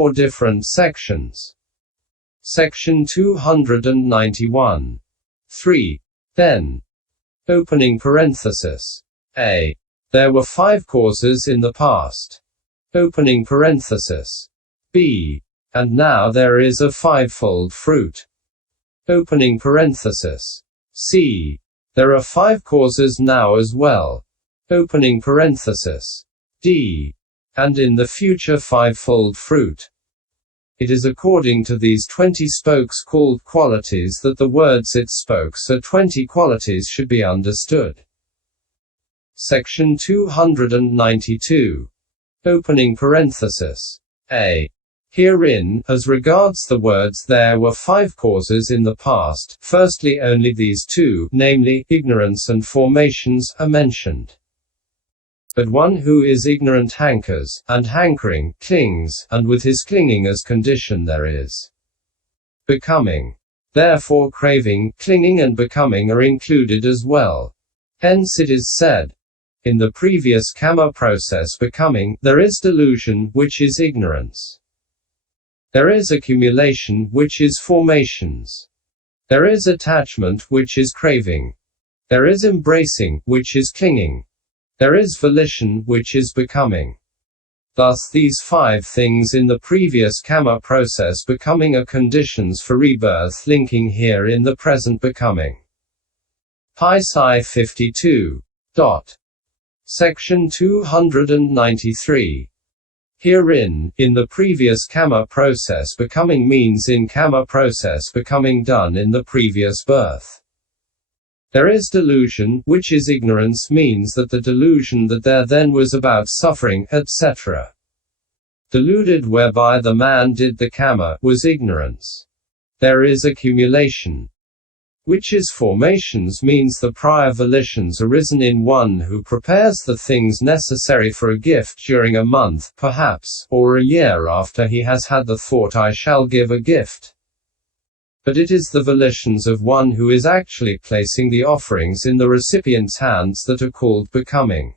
or different sections. Section 291. 3. Then. Opening parenthesis. A. There were 5 causes in the past. Opening parenthesis. B. And now there is a fivefold fruit. Opening parenthesis. C. There are 5 causes now as well. Opening parenthesis. D. And in the future fivefold fruit. It is according to these 20 spokes called qualities that the words its spokes are 20 qualities should be understood. Section 292. Opening parenthesis. A. Herein, as regards the words there were 5 causes in the past, firstly only these 2, namely, ignorance and formations, are mentioned. But one who is ignorant hankers, and hankering, clings, and with his clinging as condition there is becoming. Therefore craving, clinging and becoming are included as well. Hence it is said, in the previous kamma-process becoming, there is delusion, which is ignorance. There is accumulation, which is formations. There is attachment, which is craving. There is embracing, which is clinging. There is volition, which is becoming. Thus these 5 things in the previous kamma-process becoming are conditions for rebirth linking here in the present becoming. Paþis I 52. Section 293. Herein, in the previous kamma-process becoming means in kamma-process becoming done in the previous birth. There is delusion, which is ignorance means that the delusion that there then was about suffering, etc. Deluded whereby the man did the kamma, was ignorance. There is accumulation, which is formations means the prior volitions arisen in one who prepares the things necessary for a gift during a month, perhaps, or a year after he has had the thought I shall give a gift. But it is the volitions of one who is actually placing the offerings in the recipient's hands that are called becoming.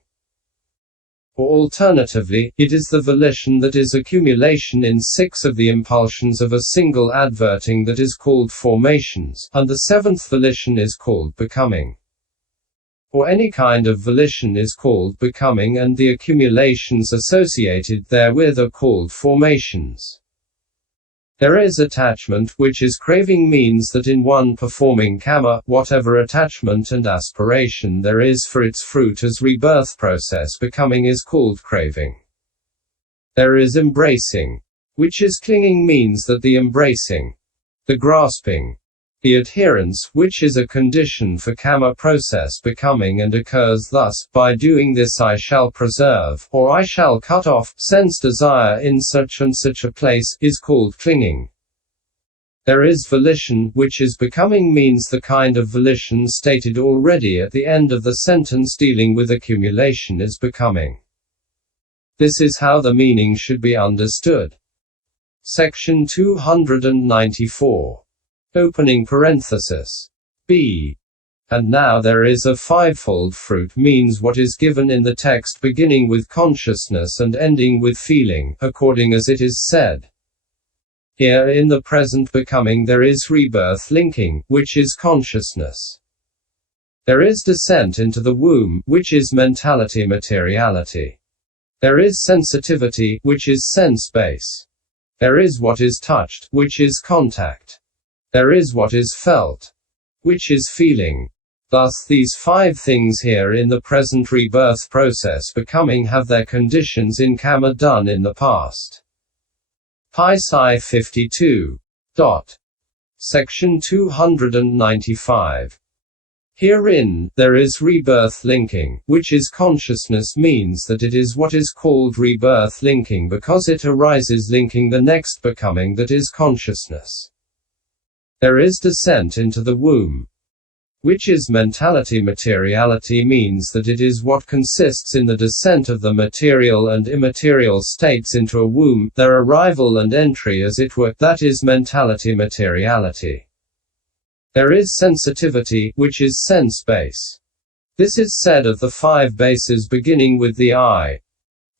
Or alternatively, it is the volition that is accumulation in 6 of the impulsions of a single adverting that is called formations, and the 7th volition is called becoming. Or any kind of volition is called becoming and the accumulations associated therewith are called formations. There is attachment, which is craving means that in one performing kamma, whatever attachment and aspiration there is for its fruit as rebirth process becoming is called craving. There is embracing, which is clinging means that the embracing, the grasping, the adherence, which is a condition for kamma-process becoming and occurs thus, by doing this I shall preserve, or I shall cut off, sense desire in such and such a place, is called clinging. There is volition, which is becoming means the kind of volition stated already at the end of the sentence dealing with accumulation is becoming. This is how the meaning should be understood. Section 294. Opening parenthesis. B. And now there is a fivefold fruit means what is given in the text beginning with consciousness and ending with feeling, according as it is said. Here in the present becoming there is rebirth linking, which is consciousness. There is descent into the womb, which is mentality materiality. There is sensitivity, which is sense base. There is what is touched, which is contact. There is what is felt, which is feeling. Thus these 5 things here in the present rebirth process becoming have their conditions in kamma done in the past. Paþis I 52. Section 295. Herein, there is rebirth linking, which is consciousness means that it is what is called rebirth linking because it arises linking the next becoming that is consciousness. There is descent into the womb, which is mentality materiality means that it is what consists in the descent of the material and immaterial states into a womb, their arrival and entry as it were, that is mentality materiality. There is sensitivity, which is sense base. This is said of the 5 bases beginning with the I.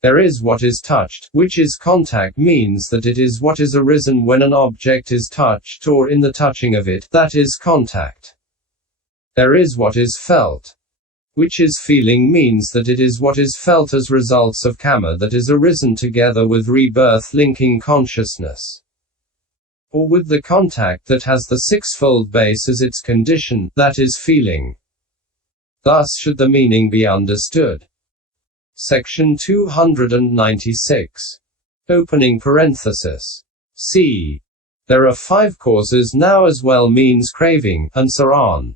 There is what is touched, which is contact, means that it is what is arisen when an object is touched or in the touching of it, that is contact. There is what is felt, which is feeling, means that it is what is felt as results of kamma that is arisen together with rebirth-linking consciousness, or with the contact that has the sixfold base as its condition, that is feeling. Thus should the meaning be understood. Section 296. Opening parenthesis. C. There are 5 causes now as well means craving, and so on.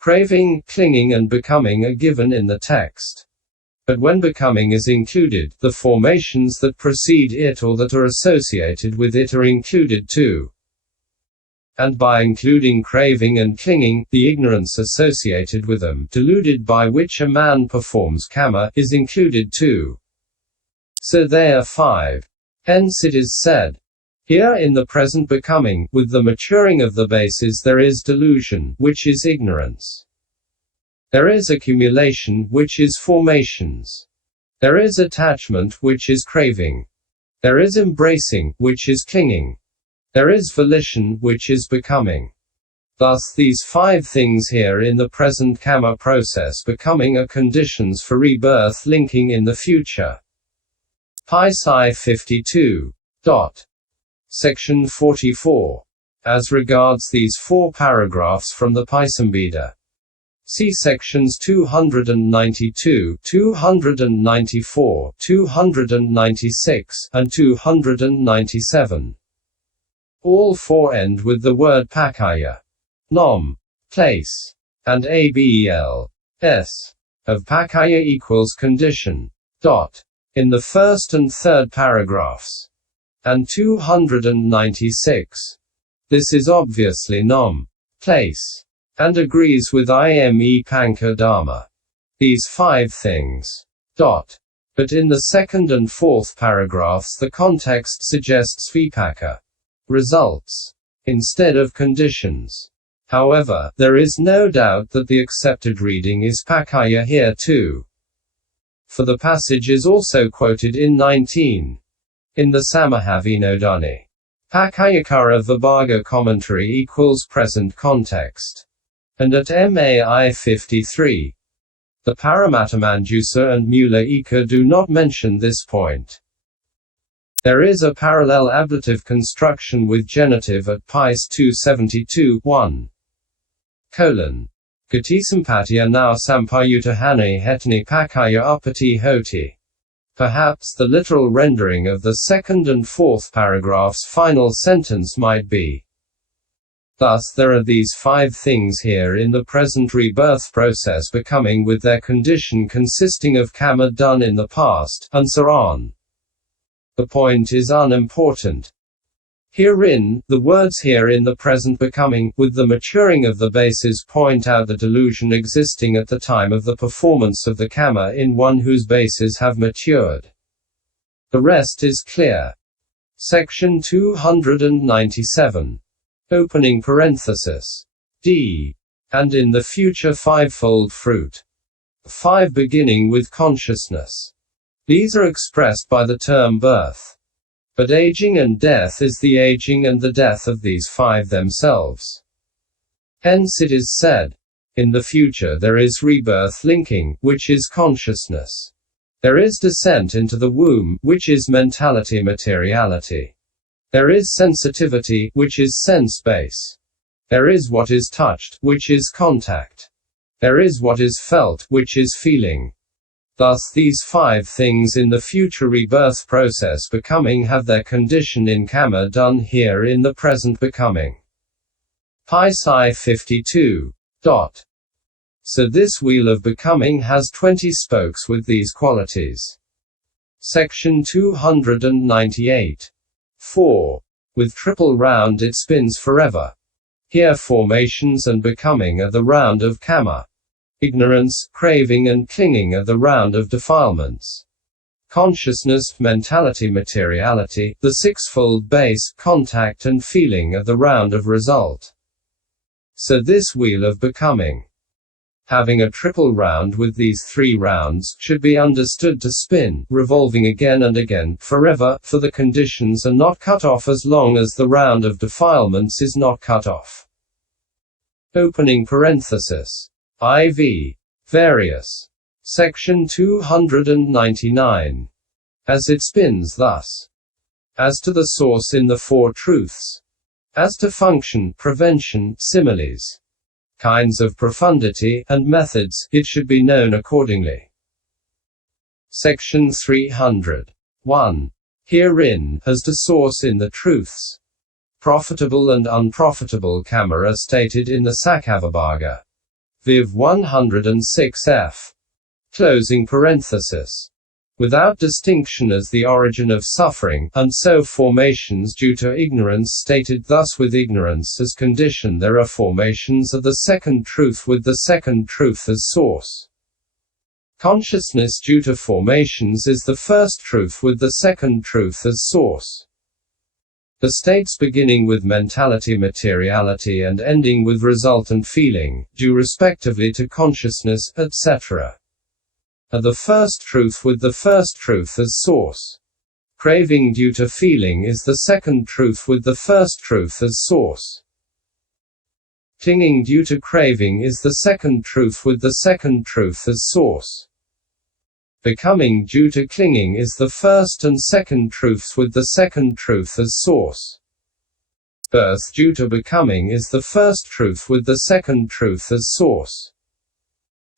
Craving, clinging and becoming are given in the text. But when becoming is included, the formations that precede it or that are associated with it are included too. And by including craving and clinging, the ignorance associated with them, deluded by which a man performs kamma, is included too. So they are 5. Hence it is said, here in the present becoming, with the maturing of the bases there is delusion, which is ignorance. There is accumulation, which is formations. There is attachment, which is craving. There is embracing, which is clinging. There is volition, which is becoming. Thus these 5 things here in the present kamma process becoming are conditions for rebirth linking in the future. Paþis I 52. Section 44. As regards these 4 paragraphs from the Paisambhida, see sections 292, 294, 296, and 297. All 4 end with the word pakaya, nom, place, and abel, s, of pakaya equals condition, in the first and third paragraphs, and 296. This is obviously nom, place, and agrees with ime panka dharma. These 5 things, but in the second and fourth paragraphs the context suggests vipaka, results, instead of conditions. However, there is no doubt that the accepted reading is pakaya here too. For the passage is also quoted in 19. In the Samahavinodani. Pakayakara Vibhaga commentary equals present context. And at MAI 53. The Paramathamanjusa and Mula Ika do not mention this point. There is a parallel ablative construction with genitive at Paþis 272, 1. Gatisampatya now sampayuta hane hetani pakaya upati hoti. Perhaps the literal rendering of the second and fourth paragraph's final sentence might be, thus there are these 5 things here in the present rebirth process becoming with their condition consisting of kamma done in the past, and so on. The point is unimportant. Herein, the words here in the present becoming, with the maturing of the bases point out the delusion existing at the time of the performance of the kamma in one whose bases have matured. The rest is clear. Section 297. Opening parenthesis. D. And in the future fivefold fruit. 5 beginning with consciousness. These are expressed by the term birth. But aging and death is the aging and the death of these 5 themselves. Hence it is said, in the future there is rebirth linking, which is consciousness. There is descent into the womb, which is mentality materiality. There is sensitivity, which is sense base. There is what is touched, which is contact. There is what is felt, which is feeling. Thus these 5 things in the future rebirth process becoming have their condition in kamma done here in the present becoming. Paþis I 52. So this wheel of becoming has 20 spokes with these qualities. Section 298. 4. With triple round it spins forever. Here formations and becoming are the round of kamma. Ignorance, craving and clinging are the round of defilements. Consciousness, mentality materiality, the sixfold base, contact and feeling are the round of result. So this wheel of becoming having a triple round with these 3 rounds, should be understood to spin, revolving again and again, forever, for the conditions are not cut off as long as the round of defilements is not cut off. Opening parenthesis. IV. Various. Section 299. As it spins thus. As to the source in the Four Truths. As to function, prevention, similes, kinds of profundity, and methods, it should be known accordingly. Section 300. 1. Herein, as to source in the truths. Profitable and unprofitable kamma are stated in the Sakkavibhaga. Viv 106f. Closing parenthesis. Without distinction as the origin of suffering, and so formations due to ignorance stated thus with ignorance as condition there are formations of the second truth with the second truth as source. Consciousness due to formations is the first truth with the second truth as source. The states beginning with mentality materiality and ending with resultant feeling, due respectively to consciousness, etc. are the first truth with the first truth as source. Craving due to feeling is the second truth with the first truth as source. Clinging due to craving is the second truth with the second truth as source. Becoming due to clinging is the first and second truths with the second truth as source. Birth due to becoming is the first truth with the second truth as source.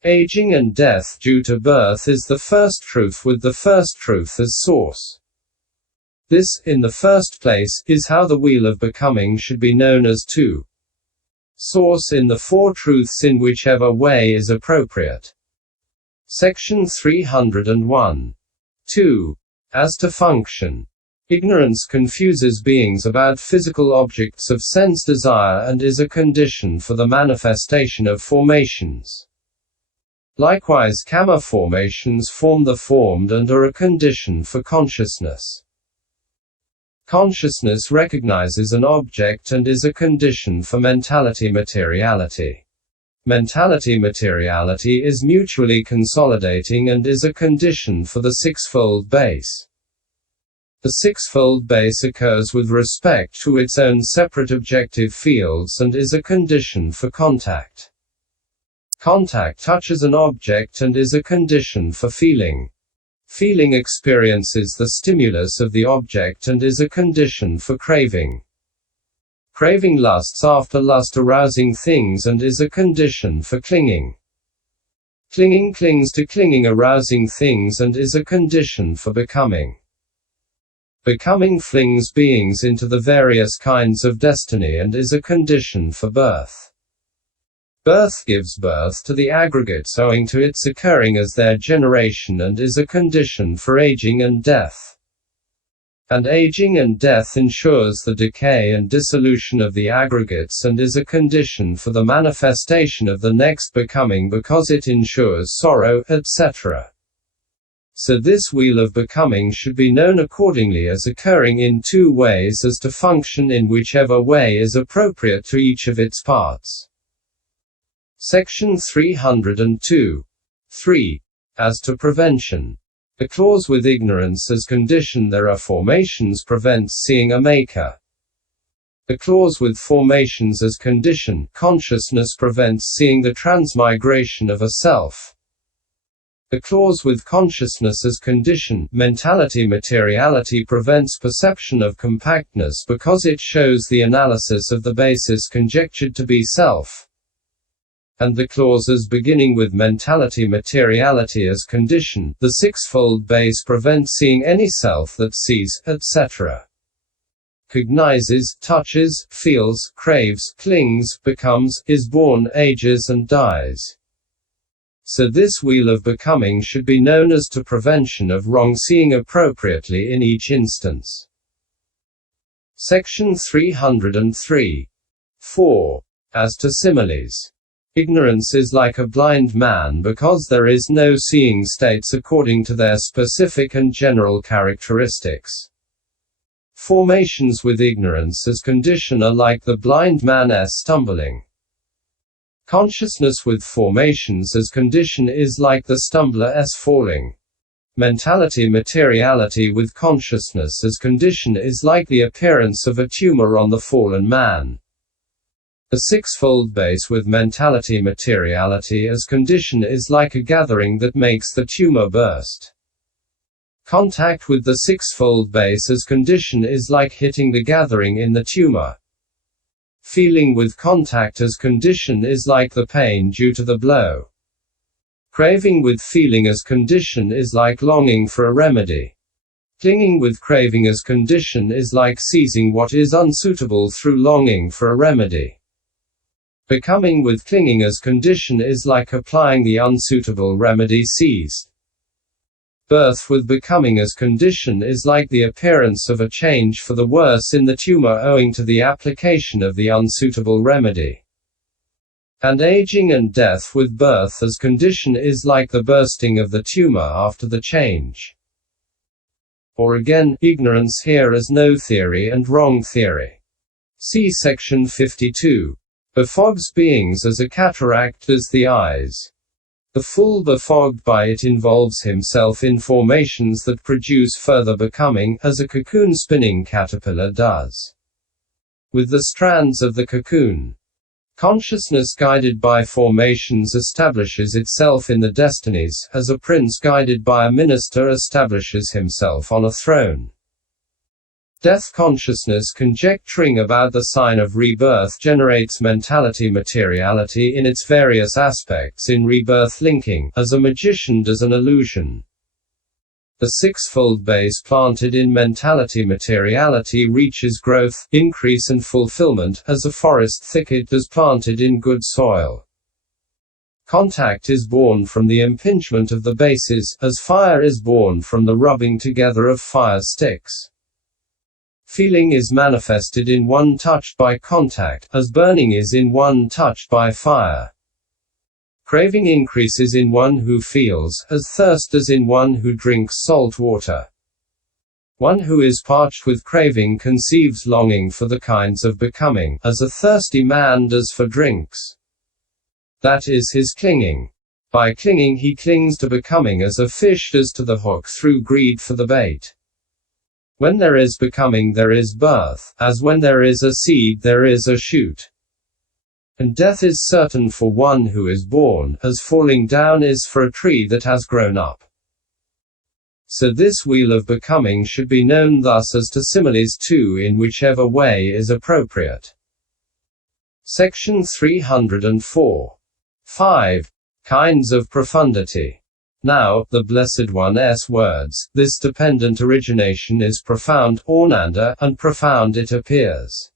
Aging and death due to birth is the first truth with the first truth as source. This, in the first place, is how the wheel of becoming should be known as to source in the Four Truths in whichever way is appropriate. Section 301. 2. As to function. Ignorance confuses beings about physical objects of sense desire and is a condition for the manifestation of formations. Likewise, kamma formations form the formed and are a condition for consciousness. Consciousness recognizes an object and is a condition for mentality materiality. Mentality materiality is mutually consolidating and is a condition for the sixfold base. The sixfold base occurs with respect to its own separate objective fields and is a condition for contact. Contact touches an object and is a condition for feeling. Feeling experiences the stimulus of the object and is a condition for craving. Craving lusts after lust arousing things and is a condition for clinging. Clinging clings to clinging arousing things and is a condition for becoming. Becoming flings beings into the various kinds of destiny and is a condition for birth. Birth gives birth to the aggregates owing to its occurring as their generation and is a condition for aging and death. And aging and death ensures the decay and dissolution of the aggregates and is a condition for the manifestation of the next becoming because it ensures sorrow, etc. So this wheel of becoming should be known accordingly as occurring in 2 ways as to function in whichever way is appropriate to each of its parts. Section 302. 3. As to prevention. The clause with ignorance as condition there are formations prevents seeing a maker. The clause with formations as condition, consciousness prevents seeing the transmigration of a self. The clause with consciousness as condition, mentality materiality prevents perception of compactness because it shows the analysis of the basis conjectured to be self. And the clauses beginning with mentality materiality as condition, the sixfold base prevents seeing any self that sees, etc. Cognizes, touches, feels, craves, clings, becomes, is born, ages and dies. So this wheel of becoming should be known as to prevention of wrong seeing appropriately in each instance. Section 303. 4. As to similes. Ignorance is like a blind man because there is no seeing states according to their specific and general characteristics. Formations with ignorance as condition are like the blind man's stumbling. Consciousness with formations as condition is like the stumbler's falling. Mentality materiality with consciousness as condition is like the appearance of a tumor on the fallen man. The sixfold base with mentality materiality as condition is like a gathering that makes the tumor burst. Contact with the sixfold base as condition is like hitting the gathering in the tumor. Feeling with contact as condition is like the pain due to the blow. Craving with feeling as condition is like longing for a remedy. Clinging with craving as condition is like seizing what is unsuitable through longing for a remedy. Becoming with clinging as condition is like applying the unsuitable remedy seized. Birth with becoming as condition is like the appearance of a change for the worse in the tumor owing to the application of the unsuitable remedy. And aging and death with birth as condition is like the bursting of the tumor after the change. Or again, ignorance here as no theory and wrong theory. See section 52. Befogs beings as a cataract as the eyes. The fool befogged by it involves himself in formations that produce further becoming, as a cocoon spinning caterpillar does. With the strands of the cocoon, consciousness guided by formations establishes itself in the destinies, as a prince guided by a minister establishes himself on a throne. Death consciousness conjecturing about the sign of rebirth generates mentality materiality in its various aspects in rebirth-linking, as a magician does an illusion. The sixfold base planted in mentality materiality reaches growth, increase and fulfillment, as a forest thicket does planted in good soil. Contact is born from the impingement of the bases, as fire is born from the rubbing together of fire sticks. Feeling is manifested in one touched by contact, as burning is in one touched by fire. Craving increases in one who feels, as thirst does in one who drinks salt water. One who is parched with craving conceives longing for the kinds of becoming, as a thirsty man does for drinks. That is his clinging. By clinging he clings to becoming as a fish does to the hook through greed for the bait. When there is becoming there is birth, as when there is a seed there is a shoot. And death is certain for one who is born, as falling down is for a tree that has grown up. So this wheel of becoming should be known thus as to similes too in whichever way is appropriate. Section 304. 5. Kinds of profundity. Now, the Blessed One's words, this dependent origination is profound, ornanda, and profound it appears.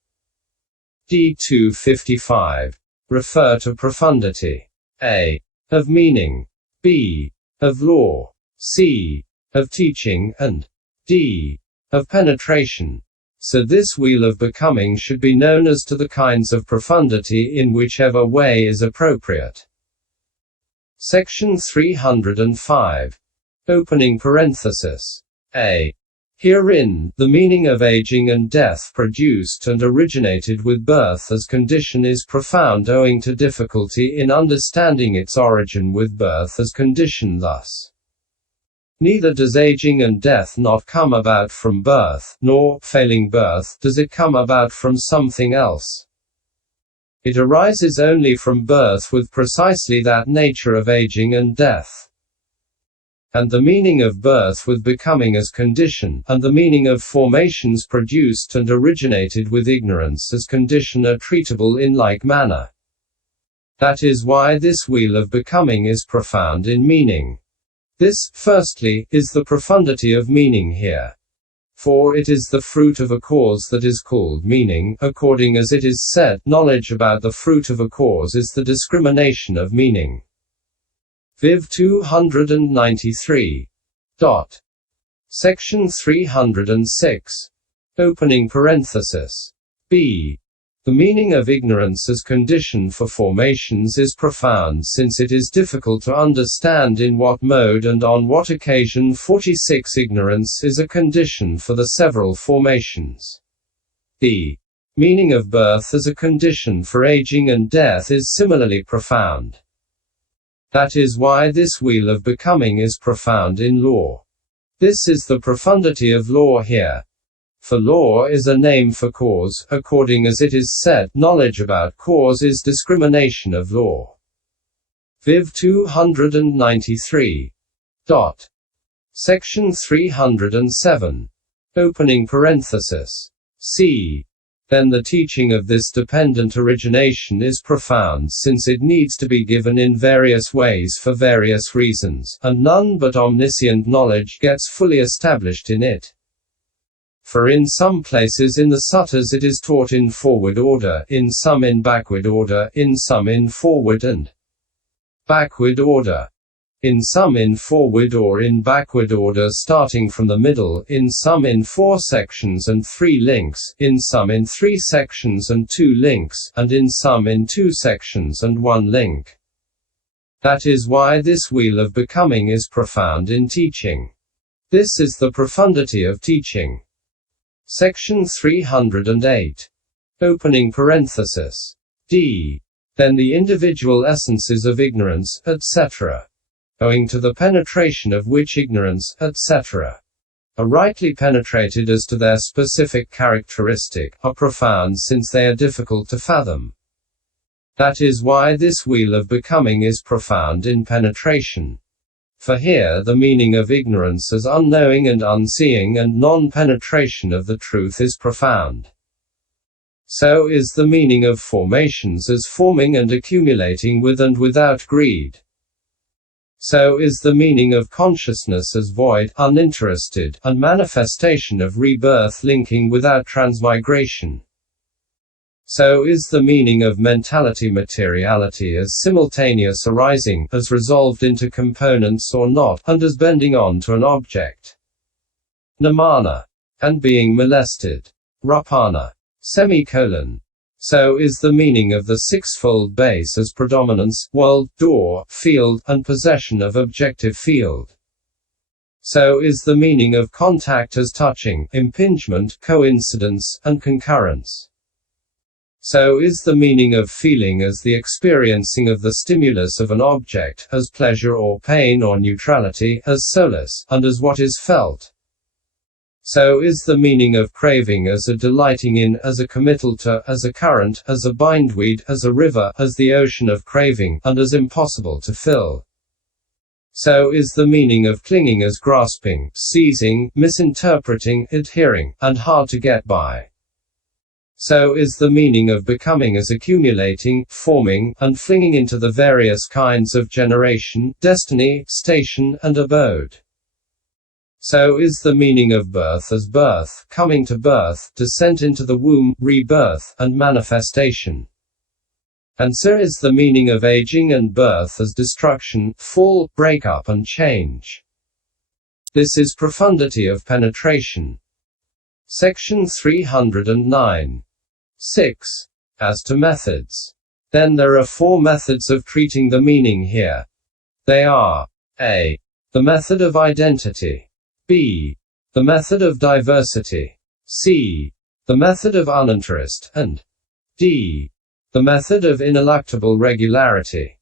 D. 255. Refer to profundity. A. Of meaning. B. Of law. C. Of teaching, and D. Of penetration. So this wheel of becoming should be known as to the kinds of profundity in whichever way is appropriate. Section 305. Opening parenthesis. A. Herein, the meaning of aging and death produced and originated with birth as condition is profound owing to difficulty in understanding its origin with birth as condition thus. Neither does aging and death not come about from birth, nor, failing birth, does it come about from something else. It arises only from birth with precisely that nature of aging and death. And the meaning of birth with becoming as condition, and the meaning of formations produced and originated with ignorance as condition are treatable in like manner. That is why this wheel of becoming is profound in meaning. This, firstly, is the profundity of meaning here. For it is the fruit of a cause that is called meaning, according as it is said, knowledge about the fruit of a cause is the discrimination of meaning. Viv 293. Section 306. Opening parenthesis. B. The meaning of ignorance as condition for formations is profound since it is difficult to understand in what mode and on what occasion 46 ignorance is a condition for the several formations. B. meaning of birth as a condition for aging and death is similarly profound. That is why this wheel of becoming is profound in law. This is the profundity of law here. For law is a name for cause, according as it is said, knowledge about cause is discrimination of law. Viv 293. Section 307. Opening parenthesis. C. Then the teaching of this dependent origination is profound, since it needs to be given in various ways for various reasons, and none but omniscient knowledge gets fully established in it. For in some places in the suttas it is taught in forward order, in some in backward order, in some in forward and backward order, in some in forward or in backward order starting from the middle, in some in 4 sections and 3 links, in some in 3 sections and 2 links, and in some in 2 sections and 1 link. That is why this wheel of becoming is profound in teaching. This is the profundity of teaching. Section 308. Opening parenthesis. D. Then the individual essences of ignorance, etc., owing to the penetration of which ignorance, etc., are rightly penetrated as to their specific characteristic, are profound since they are difficult to fathom. That is why this wheel of becoming is profound in penetration. For here the meaning of ignorance as unknowing and unseeing and non-penetration of the truth is profound. So is the meaning of formations as forming and accumulating with and without greed. So is the meaning of consciousness as void, uninterested, and manifestation of rebirth-linking without transmigration. So is the meaning of mentality materiality as simultaneous arising, as resolved into components or not, and as bending on to an object. Namana. And being molested. Rupana. So is the meaning of the sixfold base as predominance, world, door, field, and possession of objective field. So is the meaning of contact as touching, impingement, coincidence, and concurrence. So is the meaning of feeling as the experiencing of the stimulus of an object, as pleasure or pain or neutrality, as solace, and as what is felt. So is the meaning of craving as a delighting in, as a committal to, as a current, as a bindweed, as a river, as the ocean of craving, and as impossible to fill. So is the meaning of clinging as grasping, seizing, misinterpreting, adhering, and hard to get by. So is the meaning of becoming as accumulating, forming, and flinging into the various kinds of generation, destiny, station, and abode. So is the meaning of birth as birth, coming to birth, descent into the womb, rebirth, and manifestation. And so is the meaning of aging and birth as destruction, fall, breakup and change. This is profundity of penetration. Section 309. 6. As to methods. Then there are 4 methods of treating the meaning here. They are: A. The method of identity. B. The method of diversity. C. The method of uninterest, and D. The method of ineluctable regularity.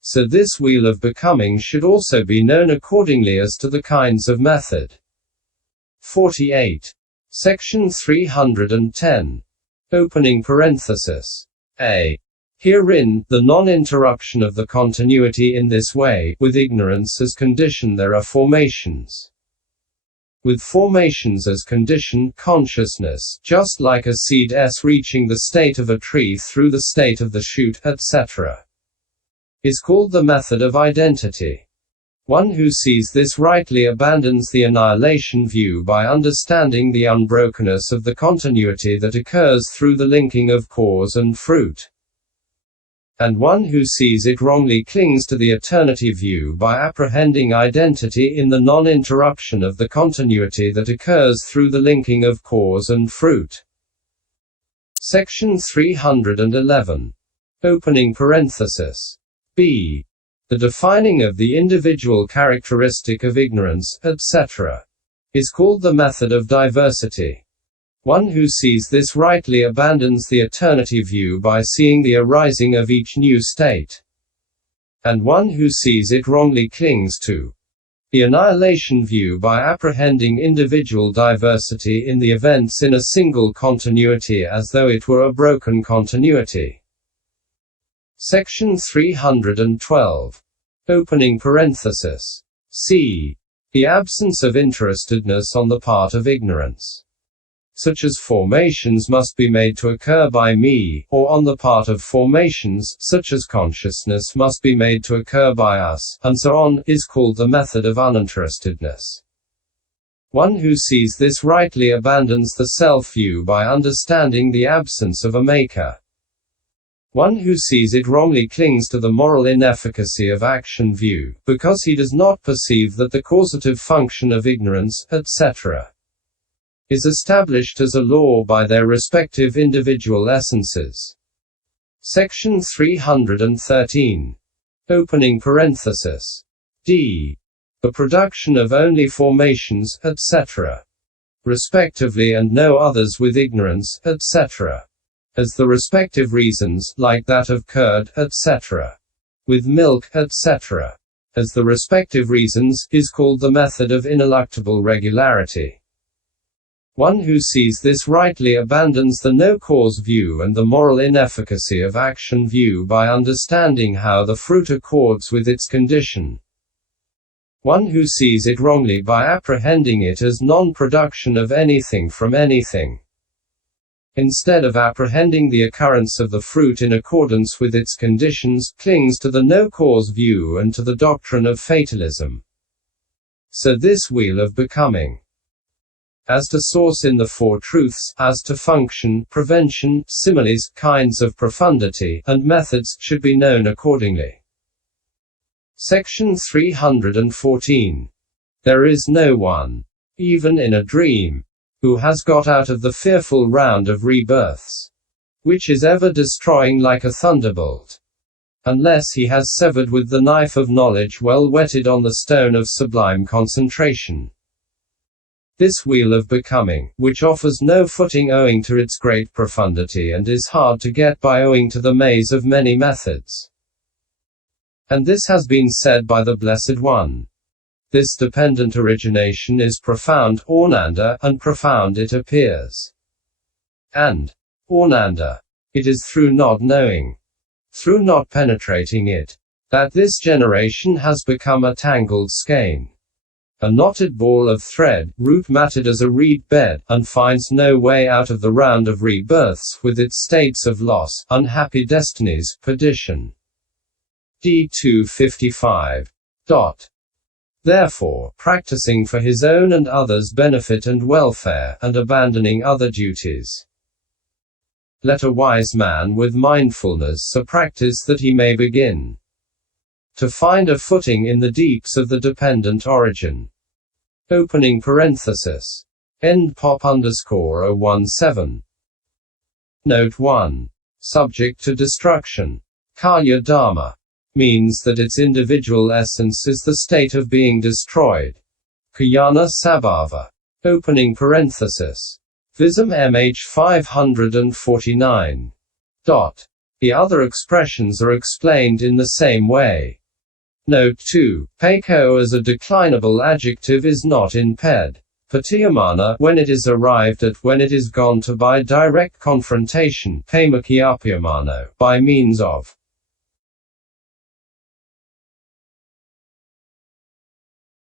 So this wheel of becoming should also be known accordingly as to the kinds of method. 48. Section 310. Opening parenthesis. A. Herein, the non-interruption of the continuity in this way, with ignorance as condition there are formations. With formations as condition, consciousness, just like a seed reaching the state of a tree through the state of the shoot, etc., is called the method of identity. One who sees this rightly abandons the annihilation view by understanding the unbrokenness of the continuity that occurs through the linking of cause and fruit. And one who sees it wrongly clings to the eternity view by apprehending identity in the non-interruption of the continuity that occurs through the linking of cause and fruit. Section 311. Opening parenthesis. B. The defining of the individual characteristic of ignorance, etc., is called the method of diversity. One who sees this rightly abandons the eternity view by seeing the arising of each new state. And one who sees it wrongly clings to the annihilation view by apprehending individual diversity in the events in a single continuity as though it were a broken continuity. Section 312. Opening parenthesis. C. The absence of interestedness on the part of ignorance. Such as formations must be made to occur by me, or on the part of formations, such as consciousness must be made to occur by us, and so on, is called the method of uninterestedness. One who sees this rightly abandons the self-view by understanding the absence of a maker. One who sees it wrongly clings to the moral inefficacy of action view, because he does not perceive that the causative function of ignorance, etc., is established as a law by their respective individual essences. Section 313. Opening parenthesis. D. The production of only formations, etc., respectively, and no others with ignorance, etc., as the respective reasons, like that of curd, etc., with milk, etc., as the respective reasons, is called the method of ineluctable regularity. One who sees this rightly abandons the no-cause view and the moral inefficacy of action view by understanding how the fruit accords with its condition. One who sees it wrongly by apprehending it as non-production of anything from anything. Instead of apprehending the occurrence of the fruit in accordance with its conditions, clings to the no-cause view and to the doctrine of fatalism. So this wheel of becoming, as to source in the Four Truths, as to function, prevention, similes, kinds of profundity, and methods, should be known accordingly. Section 314. There is no one, even in a dream, who has got out of the fearful round of rebirths, which is ever destroying like a thunderbolt, unless he has severed with the knife of knowledge well whetted on the stone of sublime concentration. This wheel of becoming, which offers no footing owing to its great profundity and is hard to get by owing to the maze of many methods. And this has been said by the Blessed One. This dependent origination is profound, Ornanda, and profound it appears. And, Ornanda, it is through not knowing, through not penetrating it, that this generation has become a tangled skein, a knotted ball of thread, root matted as a reed bed, and finds no way out of the round of rebirths with its states of loss, unhappy destinies, perdition. D255. Therefore, practicing for his own and others' benefit and welfare, and abandoning other duties, let a wise man with mindfulness so practice that he may begin to find a footing in the deeps of the dependent origin. Opening parenthesis. End pop _ 017. Note 1. Subject to destruction. Kaya Dharma means that its individual essence is the state of being destroyed. Kayana Sabhava. Opening parenthesis. Vism MH 549. The other expressions are explained in the same way. Note 2. Peko as a declinable adjective is not in ped. Patiyamana when it is arrived at, when it is gone to by direct confrontation, pamakiapyamano, by means of